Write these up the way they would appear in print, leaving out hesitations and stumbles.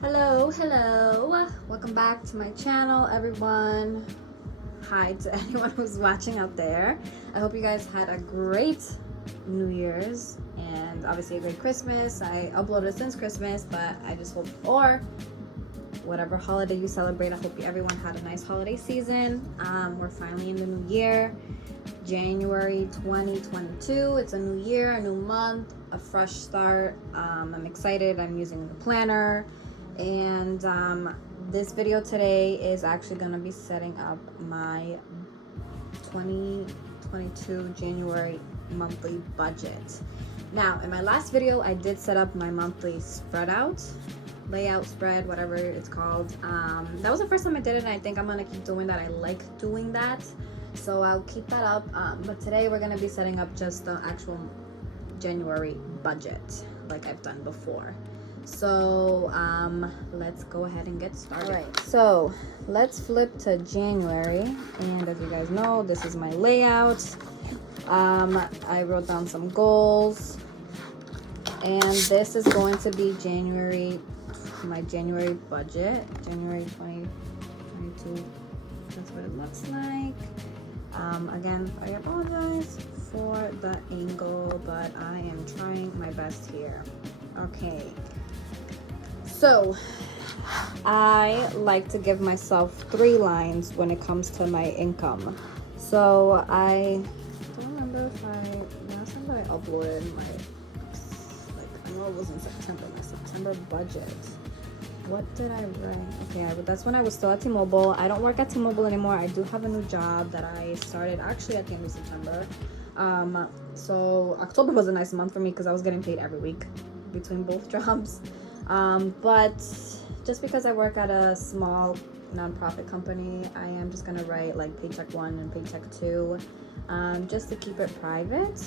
Hello, welcome back to my channel, everyone. Hi to anyone who's watching out there. I hope you guys had a great New Year's and obviously a great Christmas. I uploaded since Christmas, but I just hope, or whatever holiday you celebrate, I hope everyone had a nice holiday season. We're finally in the new year, January 2022. It's a new year, a new month, a fresh start. I'm excited. I'm using the planner. And this video today is actually going to be setting up my 2022 January monthly budget. Now, in my last video, I did set up my monthly layout spread, whatever it's called. That was the first time I did it, and I think I'm going to keep doing that. I like doing that, so I'll keep that up. But today we're going to be setting up just the actual January budget like I've done before. So let's go ahead and get started. All right, so let's flip to January, and as you guys know, this is my layout. I wrote down some goals, and this is going to be my January budget, January 2022. That's what it looks like. Again, I apologize for the angle, but I am trying my best here. Okay. So, I like to give myself 3 lines when it comes to my income. So, I don't remember if last time I uploaded I know it was in September, my September budget. What did I write? Okay, that's when I was still at T-Mobile. I don't work at T-Mobile anymore. I do have a new job that I started actually at the end of September. So, October was a nice month for me because I was getting paid every week between both jobs. But just because I work at a small nonprofit company, I am just gonna write like paycheck 1 and paycheck 2, just to keep it private.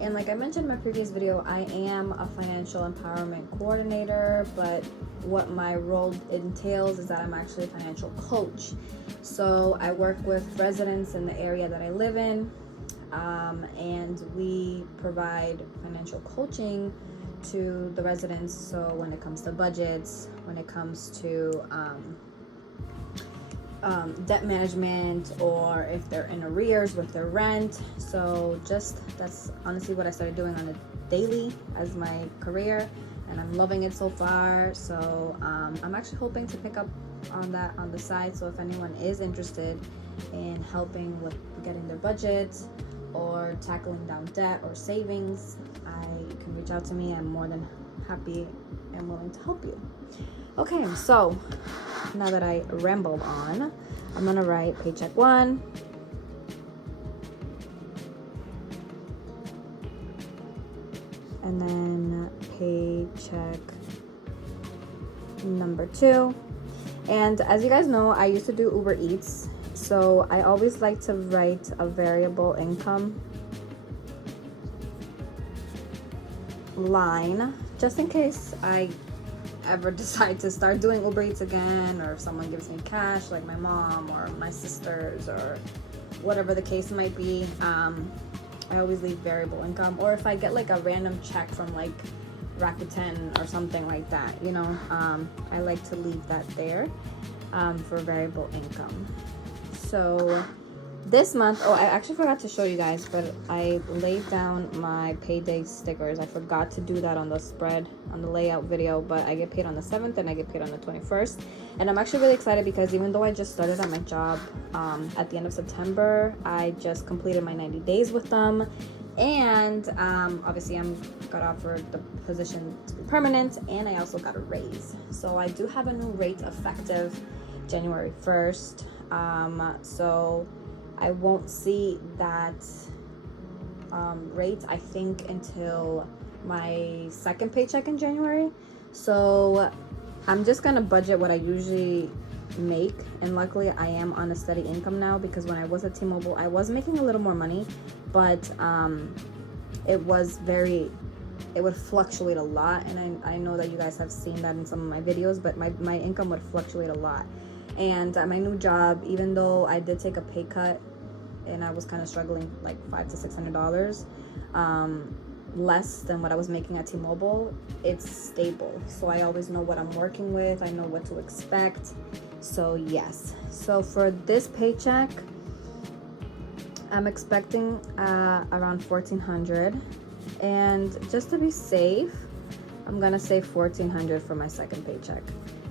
And like I mentioned in my previous video, I am a financial empowerment coordinator, but what my role entails is that I'm actually a financial coach. So I work with residents in the area that I live in, and we provide financial coaching to the residents. So when it comes to budgets, when it comes to debt management, or if they're in arrears with their rent. So that's honestly what I started doing on a daily as my career, and I'm loving it so far. So I'm actually hoping to pick up on that on the side. So if anyone is interested in helping with getting their budget or tackling down debt or savings, you can reach out to me. I'm more than happy and willing to help you. Okay, so now that I rambled on, I'm gonna write paycheck 1, and then paycheck number 2. And as you guys know, I used to do Uber Eats, so I always like to write a variable income line just in case I ever decide to start doing Uber Eats again, or if someone gives me cash like my mom or my sisters or whatever the case might be. I always leave variable income, or if I get like a random check from like Rakuten or something like that, I like to leave that there for variable income. So this month, I actually forgot to show you guys, but I laid down my payday stickers. I forgot to do that on the spread, on the layout video, but I get paid on the 7th and I get paid on the 21st. And I'm actually really excited because even though I just started at my job at the end of September, I just completed my 90 days with them. And obviously I got offered the position to be permanent, and I also got a raise. So I do have a new rate effective January 1st. So I won't see that rate, I think, until my second paycheck in January. So I'm just gonna budget what I usually make, and luckily I am on a steady income now, because when I was at T-Mobile I was making a little more money, but it would fluctuate a lot, and I know that you guys have seen that in some of my videos, but my income would fluctuate a lot. And at my new job, even though I did take a pay cut and I was kind of struggling like $500 to $600, less than what I was making at T-Mobile, it's stable. So I always know what I'm working with. I know what to expect. So yes. So for this paycheck, I'm expecting around $1,400. And just to be safe, I'm gonna say $1,400 for my second paycheck.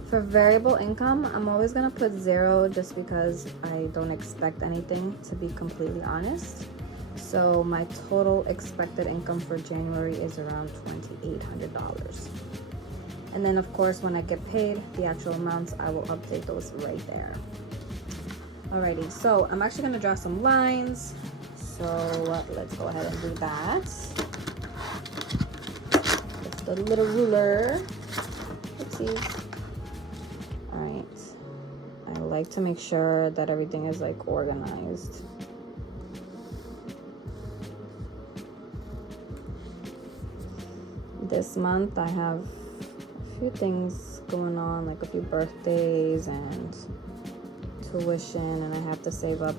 For variable income, I'm always gonna put 0 just because I don't expect anything, to be completely honest. So my total expected income for January is around $2,800. And then of course, when I get paid, the actual amounts, I will update those right there. Alrighty, so I'm actually gonna draw some lines. So let's go ahead and do that. It's the little ruler. Oopsies. Alright. I like to make sure that everything is like organized. This month I have a few things going on, like a few birthdays and tuition, and I have to save up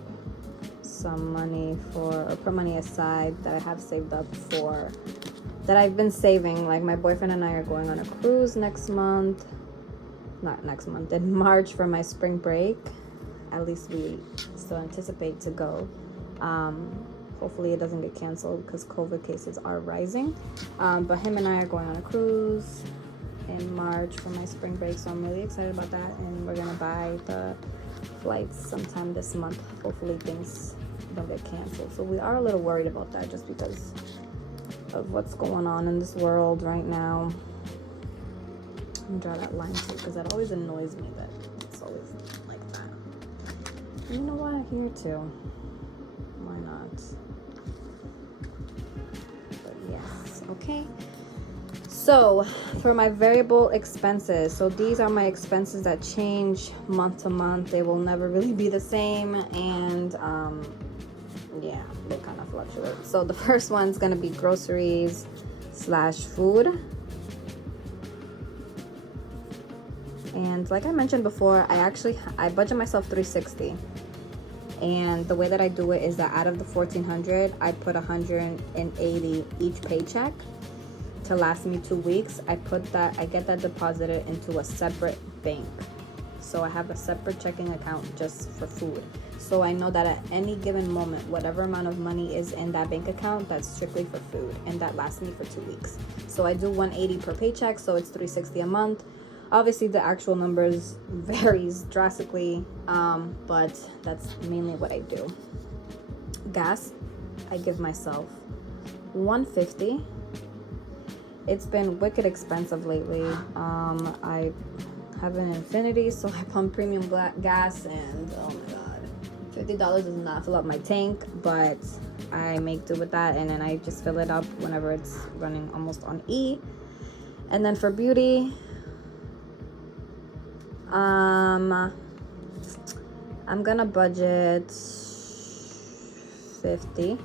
some money or put money aside that I have saved up for, that I've been saving. Like my boyfriend and I are going on a cruise next month, not next month, in March for my spring break. At least we still anticipate to go. Hopefully it doesn't get canceled because COVID cases are rising. But him and I are going on a cruise in March for my spring break, so I'm really excited about that. And we're gonna buy the flights sometime this month. Hopefully things don't get canceled. So we are a little worried about that just because of what's going on in this world right now. I'm gonna draw that line too because that always annoys me that it's always like that. You know what? Here too. Why not? But yes, okay. So for my variable expenses, so these are my expenses that change month to month. They will never really be the same, and yeah, they kind of fluctuate. So the first one's gonna be groceries / food. And like I mentioned before, I budget myself $360. And the way that I do it is that out of the $1,400, I put $180 each paycheck to last me 2 weeks. I get that deposited into a separate bank. So I have a separate checking account just for food. So I know that at any given moment, whatever amount of money is in that bank account, that's strictly for food, and that lasts me for 2 weeks. So I do $180 per paycheck, so it's $360 a month. Obviously the actual numbers varies drastically, but that's mainly what I do. Gas, I give myself $150. It's been wicked expensive lately. I have an Infinity, so I pump premium gas, and oh my god, $50 does not fill up my tank, but I make do with that, and then I just fill it up whenever it's running almost on E. And then for beauty, I'm gonna budget $50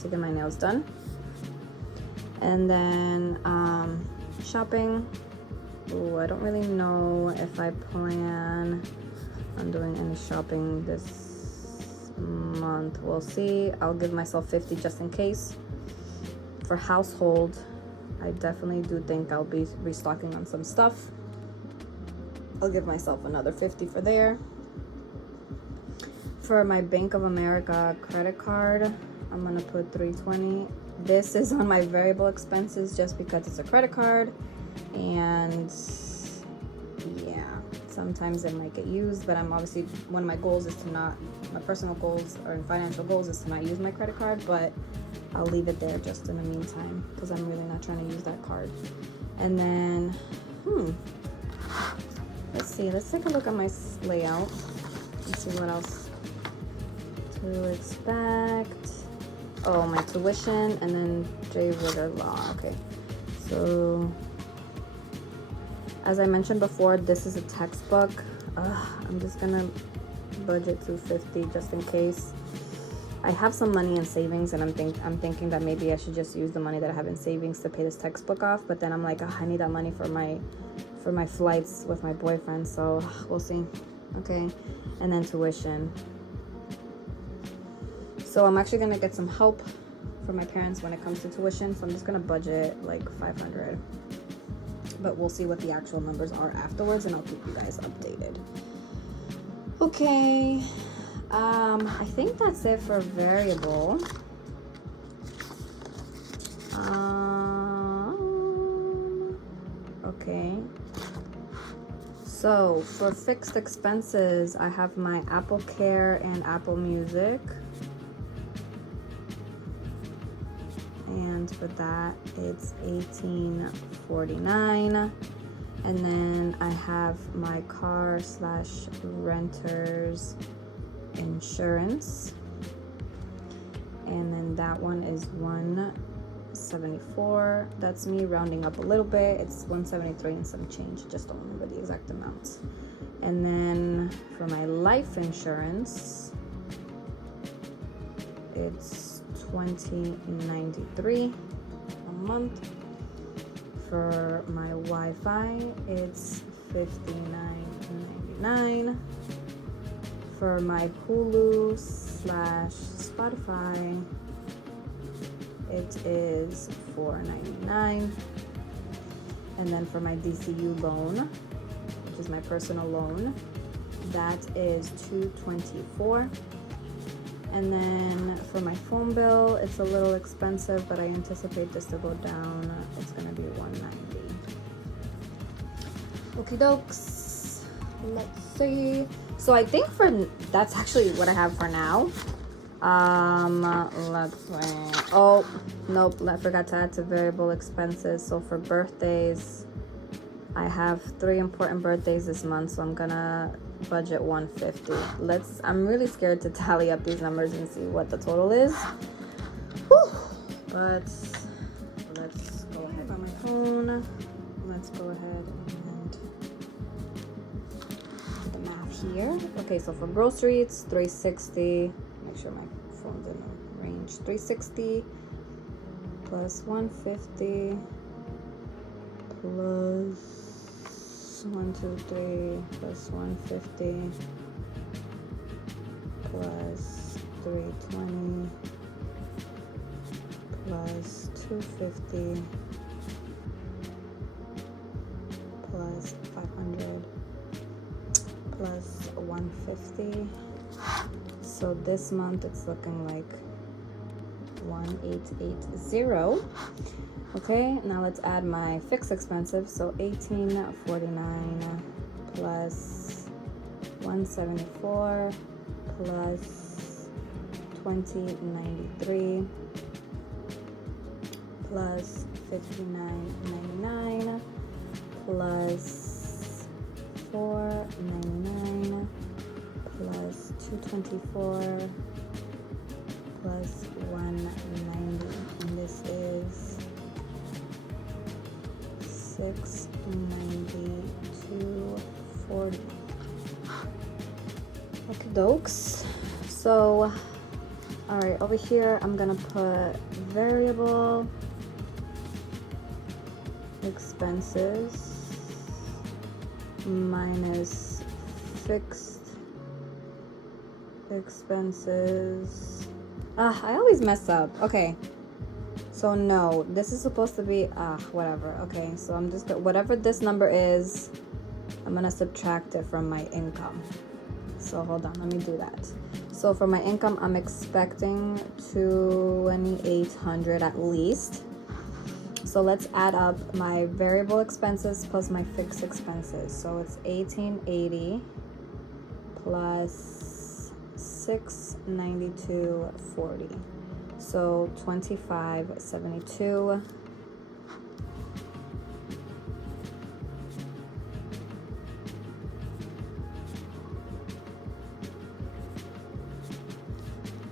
to get my nails done. And then shopping. Ooh, I don't really know if I plan on doing any shopping this month. We'll see. I'll give myself $50 just in case. For household, I definitely do think I'll be restocking on some stuff. I'll give myself another $50 for there. For my Bank of America credit card, I'm gonna put $320. This is on my variable expenses just because it's a credit card, and yeah, sometimes it might get used, but I'm obviously, one of my goals is to not, my personal goals or financial goals is to not use my credit card, but I'll leave it there just in the meantime because I'm really not trying to use that card. And then, let's see, let's take a look at my layout and see what else to expect. Oh, my tuition, and then J. Ritter Law. Okay, so as I mentioned before, this is a textbook. I'm just gonna budget $250 just in case. I have some money in savings, and I'm thinking that maybe I should just use the money that I have in savings to pay this textbook off. But then I'm like, I need that money for my flights with my boyfriend. So we'll see. Okay, and then tuition. So I'm actually gonna get some help for my parents when it comes to tuition, so I'm just gonna budget like 500, but we'll see what the actual numbers are afterwards, and I'll keep you guys updated. Okay, I think that's it for variable. Okay, so for fixed expenses, I have my Apple Care and Apple Music, and for that it's $18.49. And then I have my car/renters insurance, and then that one is $174. That's me rounding up a little bit. It's $173 and some change. Just don't remember the exact amount. And then for my life insurance, it's $20.93 a month. For my Wi-Fi, it's $59.99. For my Hulu/Spotify, it is $4.99. And then for my DCU loan, which is my personal loan, that is $224. And then for my phone bill, it's a little expensive, but I anticipate this to go down. It's gonna be $190. Okie dokes. Let's see. So I think that's actually what I have for now. Let's see. Oh, nope, I forgot to add to variable expenses. So for birthdays, I have 3 important birthdays this month, so I'm gonna budget $150. I'm really scared to tally up these numbers and see what the total is. Whew. But let's go ahead on my phone. Let's go ahead and do the math here. Okay, so for groceries, $360. Make sure my phone's in the range. $360 plus $150 plus 1, 2, 3 plus $150 plus $320 plus $250 plus $500 plus $150. So this month it's looking like $1,880. Okay, now let's add my fixed expenses. So $18.49 plus $174 plus $20.93 plus $59.99 plus $4.99 plus $224 plus $190, and this is $692.40. Okay, dokes. So, all right, over here I'm gonna put variable expenses minus fixed expenses. I always mess up. Okay. So no, this is supposed to be, whatever. Okay, so I'm just, whatever this number is, I'm gonna subtract it from my income. So hold on, let me do that. So for my income, I'm expecting $2,800 at least. So let's add up my variable expenses plus my fixed expenses. So it's $1,880 plus $692.40. So $2,572.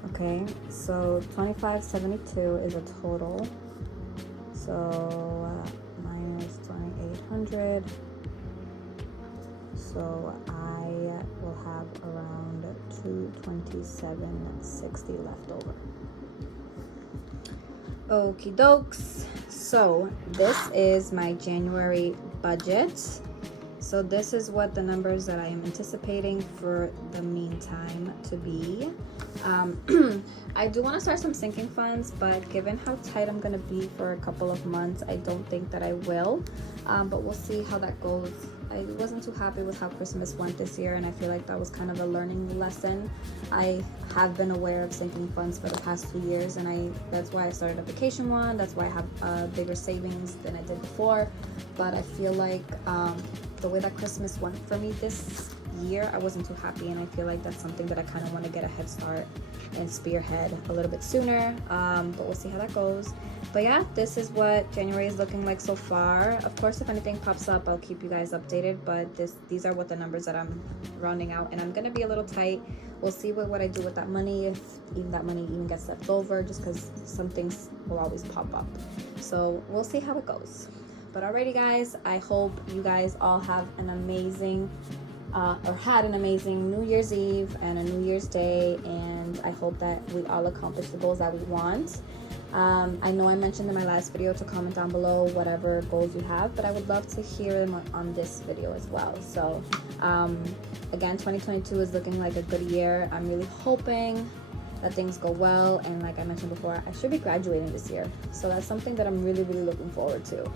Okay, so $2,572 is a total. So minus 2,800. So I will have around $227.60 left over. Okie dokes. So this is my January budget. so this is what the numbers that I am anticipating for the meantime to be. I do want to start some sinking funds, but given how tight I'm going to be for a couple of months, I don't think that I will. But we'll see how that goes. I wasn't too happy with how Christmas went this year, and I feel like that was kind of a learning lesson. I have been aware of sinking funds for the past 2 years, and that's why I started a vacation one. That's why I have bigger savings than I did before. But I feel like the way that Christmas went for me this year, I wasn't too happy, and I feel like that's something that I kind of want to get a head start and spearhead a little bit sooner. But we'll see how that goes. But yeah, this is what January is looking like so far. Of course, if anything pops up, I'll keep you guys updated, but these are what the numbers that I'm rounding out, and I'm gonna be a little tight. We'll see what I do with that money, if even that money even gets left over, just because some things will always pop up. So we'll see how it goes. But alrighty guys, I hope you guys all have an amazing or had an amazing New Year's Eve and a New Year's Day, and I hope that we all accomplish the goals that we want. I know I mentioned in my last video to comment down below whatever goals you have, but I would love to hear them on this video as well. So again, 2022 is looking like a good year. I'm really hoping that things go well, and like I mentioned before, I should be graduating this year, so that's something that I'm really looking forward to,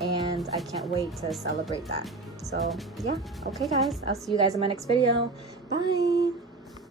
and I can't wait to celebrate that. So yeah, okay guys, I'll see you guys in my next video. Bye.